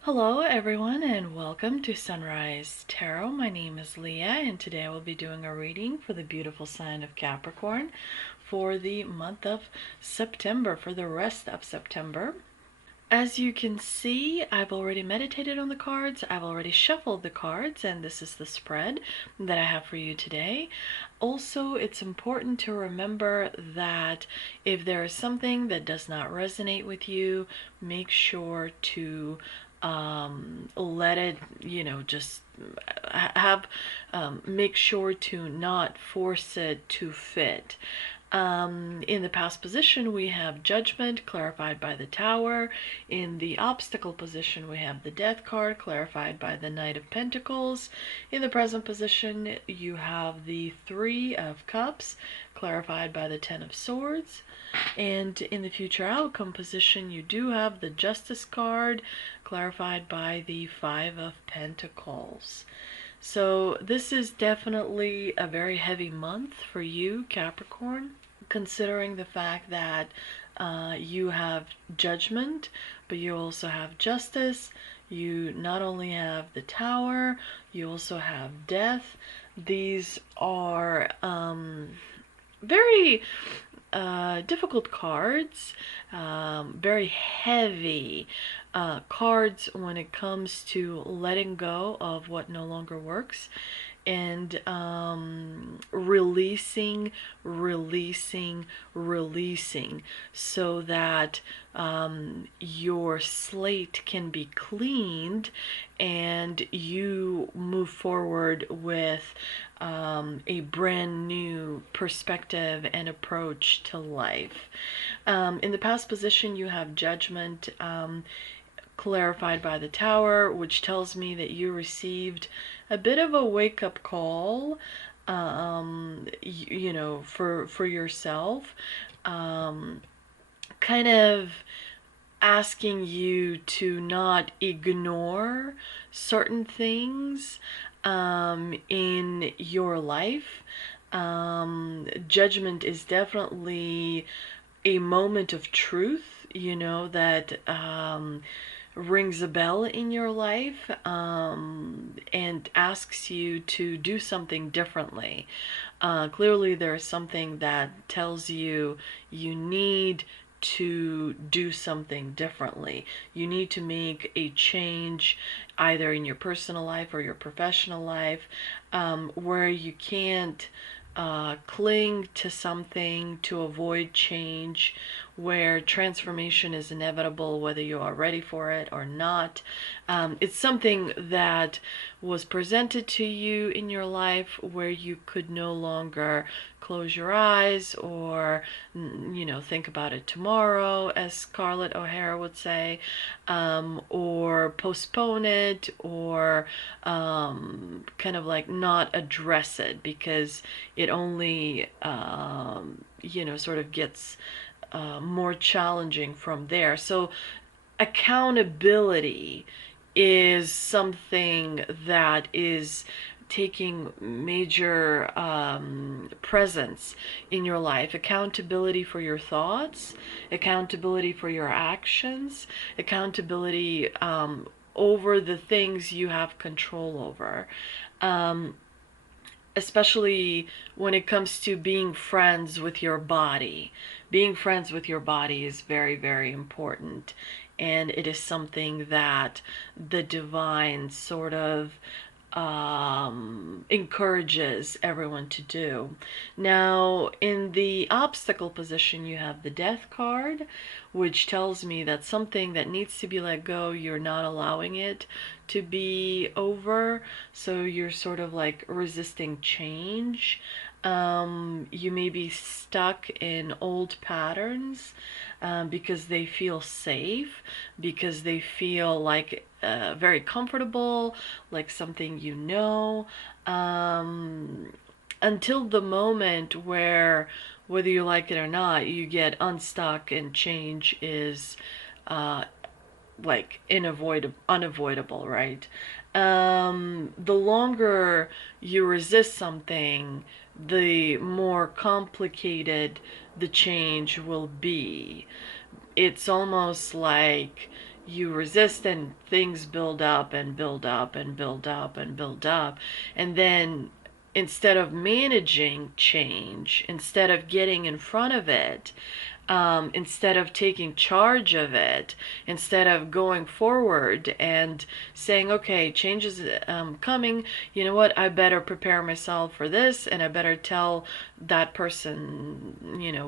Hello everyone and welcome to Sunrise Tarot. My name is Leah and today I will be doing a reading for the beautiful sign of Capricorn for the month of September, for the rest of September. As you can see, I've already meditated on the cards, I've already shuffled the cards, and this is the spread that I have for you today. Also, it's important to remember that if there is something that does not resonate with you, make sure to let it, just have, make sure to not force it to fit. In the past position, we have Judgment, clarified by the Tower. In the obstacle position, we have the Death card, clarified by the Knight of Pentacles. In the present position, you have the Three of Cups, clarified by the Ten of Swords. And in the future outcome position, you do have the Justice card, clarified by the Five of Pentacles. So this is definitely a very heavy month for you, Capricorn, considering the fact that you have Judgment, but you also have Justice. You not only have the Tower, you also have Death. These are very difficult cards, very heavy cards when it comes to letting go of what no longer works and releasing so that your slate can be cleaned and you move forward with a brand new perspective and approach to life. In the past position, you have Judgment, clarified by the Tower, which tells me that you received a bit of a wake-up call, for yourself, kind of asking you to not ignore certain things in your life. Judgment is definitely a moment of truth, that rings a bell in your life, and asks you to do something differently. Clearly there's something that tells you you need to do something differently. You need to make a change either in your personal life or your professional life, where you can't cling to something to avoid change, where transformation is inevitable whether you are ready for it or not. It's something that was presented to you in your life where you could no longer close your eyes or think about it tomorrow, as Scarlett O'Hara would say, or postpone it, or kind of like not address it because it only sort of gets more challenging from there. So accountability is something that is taking major presence in your life. Accountability for your thoughts, accountability for your actions, accountability over the things you have control over. Especially when it comes to being friends with your body. Being friends with your body is very, very important. And it is something that the divine sort of encourages everyone to do. Now, in the obstacle position, you have the Death card, which tells me that something that needs to be let go, you're not allowing it to be over. So you're sort of like resisting change. You may be stuck in old patterns because they feel safe, because they feel like very comfortable, like something until the moment where, whether you like it or not, you get unstuck and change is like unavoidable, right? The longer you resist something, the more complicated the change will be. It's almost like you resist and things build up and build up and build up and build up. And then instead of managing change, instead of getting in front of it, instead of taking charge of it, instead of going forward and saying, okay, change is coming, you know what, I better prepare myself for this, and I better tell that person,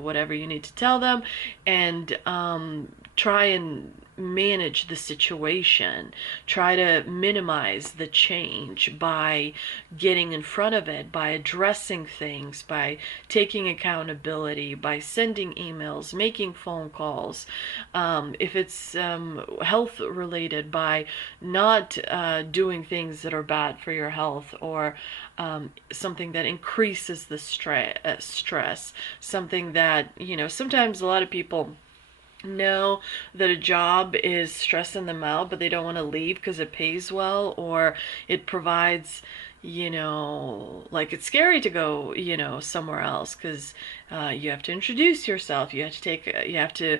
whatever you need to tell them, and try and manage the situation. Try to minimize the change by getting in front of it, by addressing things, by taking accountability, by sending emails, making phone calls. If it's health related, by not doing things that are bad for your health, or something that increases the stress, something that, sometimes a lot of people know that a job is stressing them out, but they don't want to leave because it pays well, or it provides, like it's scary to go, somewhere else because you have to introduce yourself, you have to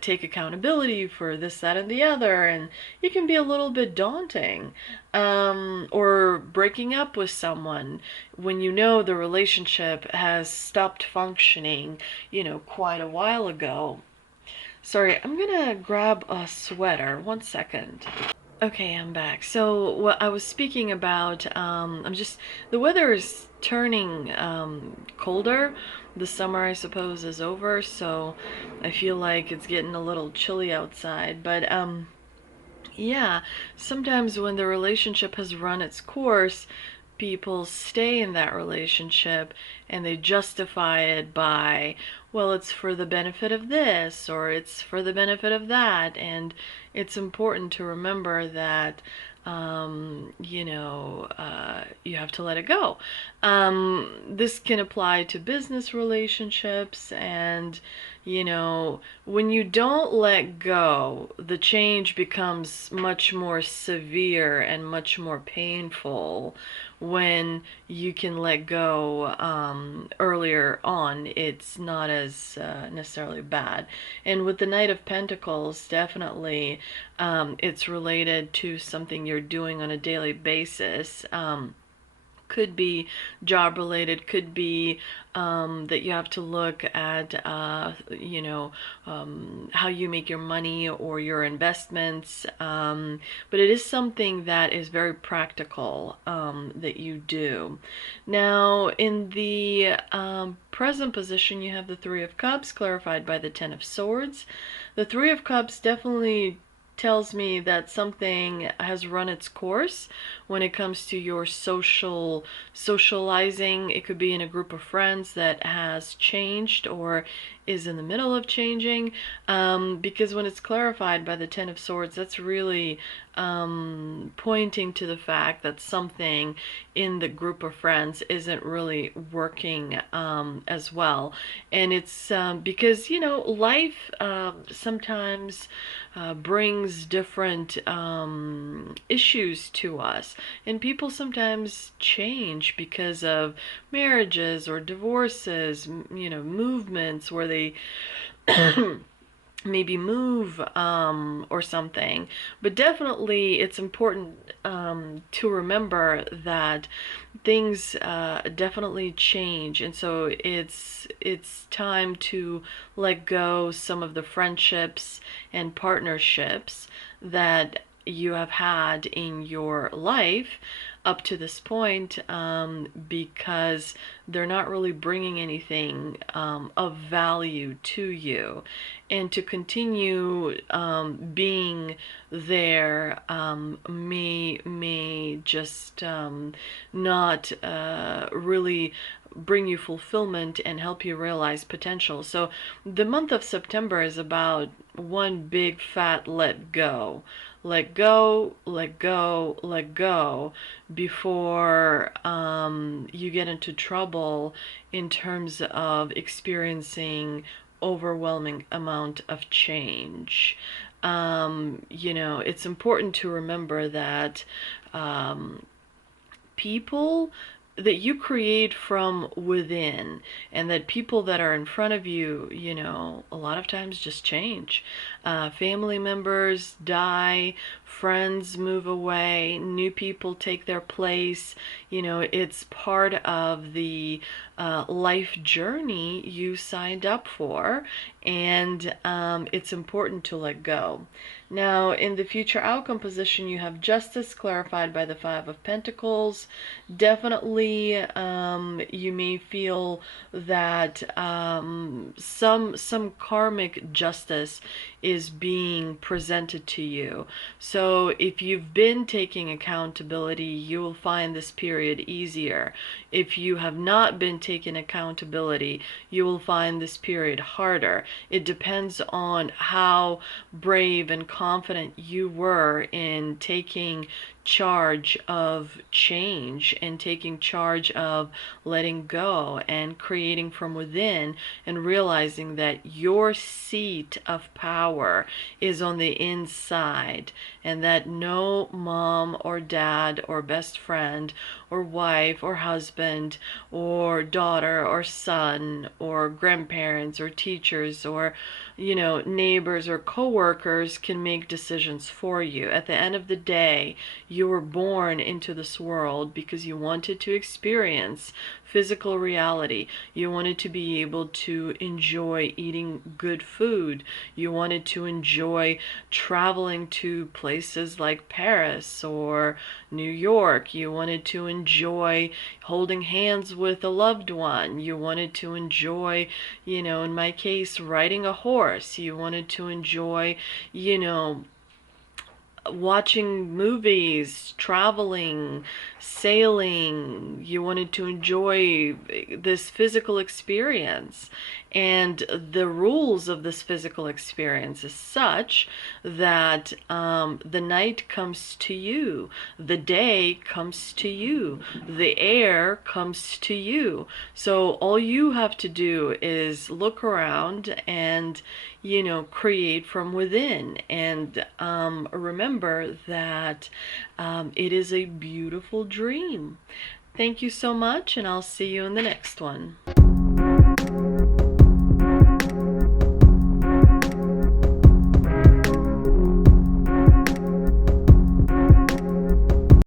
take accountability for this, that, and the other, and it can be a little bit daunting. Or breaking up with someone when the relationship has stopped functioning, quite a while ago. Sorry, I'm gonna grab a sweater. 1 second. Okay, I'm back. So what I was speaking about, the weather is turning colder. The summer, I suppose, is over, so I feel like it's getting a little chilly outside. But yeah, sometimes when the relationship has run its course, people stay in that relationship and they justify it by, well, it's for the benefit of this or it's for the benefit of that. And it's important to remember that you have to let it go. This can apply to business relationships, and when you don't let go, the change becomes much more severe and much more painful. When you can let go earlier on, it's not as necessarily bad. And with the Knight of Pentacles, definitely it's related to something you're doing on a daily basis. Could be job related, could be that you have to look at how you make your money or your investments, but it is something that is very practical, that you do. Now in the present position, you have the Three of Cups clarified by the Ten of Swords. The Three of Cups definitely tells me that something has run its course when it comes to your socializing. It could be in a group of friends that has changed or is in the middle of changing, because when it's clarified by the Ten of Swords, that's really pointing to the fact that something in the group of friends isn't really working as well. And it's because life sometimes brings different issues to us, and people sometimes change because of marriages or divorces, movements where they maybe move or something. But definitely it's important to remember that things definitely change, and so it's time to let go some of the friendships and partnerships that you have had in your life up to this point, because they're not really bringing anything of value to you. And to continue being there may just not really bring you fulfillment and help you realize potential. So the month of September is about one big fat let go. Let go, let go, let go before you get into trouble in terms of experiencing overwhelming amount of change. It's important to remember that people that you create from within, and that people that are in front of you, a lot of times just change. Family members die, friends move away, new people take their place. It's part of the life journey you signed up for, and it's important to let go. Now, in the future outcome position, you have justice clarified by the Five of Pentacles. Definitely, you may feel that some karmic justice is being presented to you. So if you've been taking accountability, you will find this period easier. If you have not been taking accountability, you will find this period harder. It depends on how brave and confident you were in taking charge of change and taking charge of letting go and creating from within, and realizing that your seat of power is on the inside, and that no mom or dad or best friend or wife or husband or daughter or son or grandparents or teachers or neighbors or coworkers can make decisions for you. At the end of the day, you were born into this world because you wanted to experience physical reality. You wanted to be able to enjoy eating good food. You wanted to enjoy traveling to places like Paris or New York. You wanted to enjoy holding hands with a loved one. You wanted to enjoy, in my case, riding a horse. You wanted to enjoy, watching movies, traveling, sailing. You wanted to enjoy this physical experience. And the rules of this physical experience is such that the night comes to you, the day comes to you, the air comes to you. So all you have to do is look around and, create from within. And remember that it is a beautiful dream. Thank you so much, and I'll see you in the next one.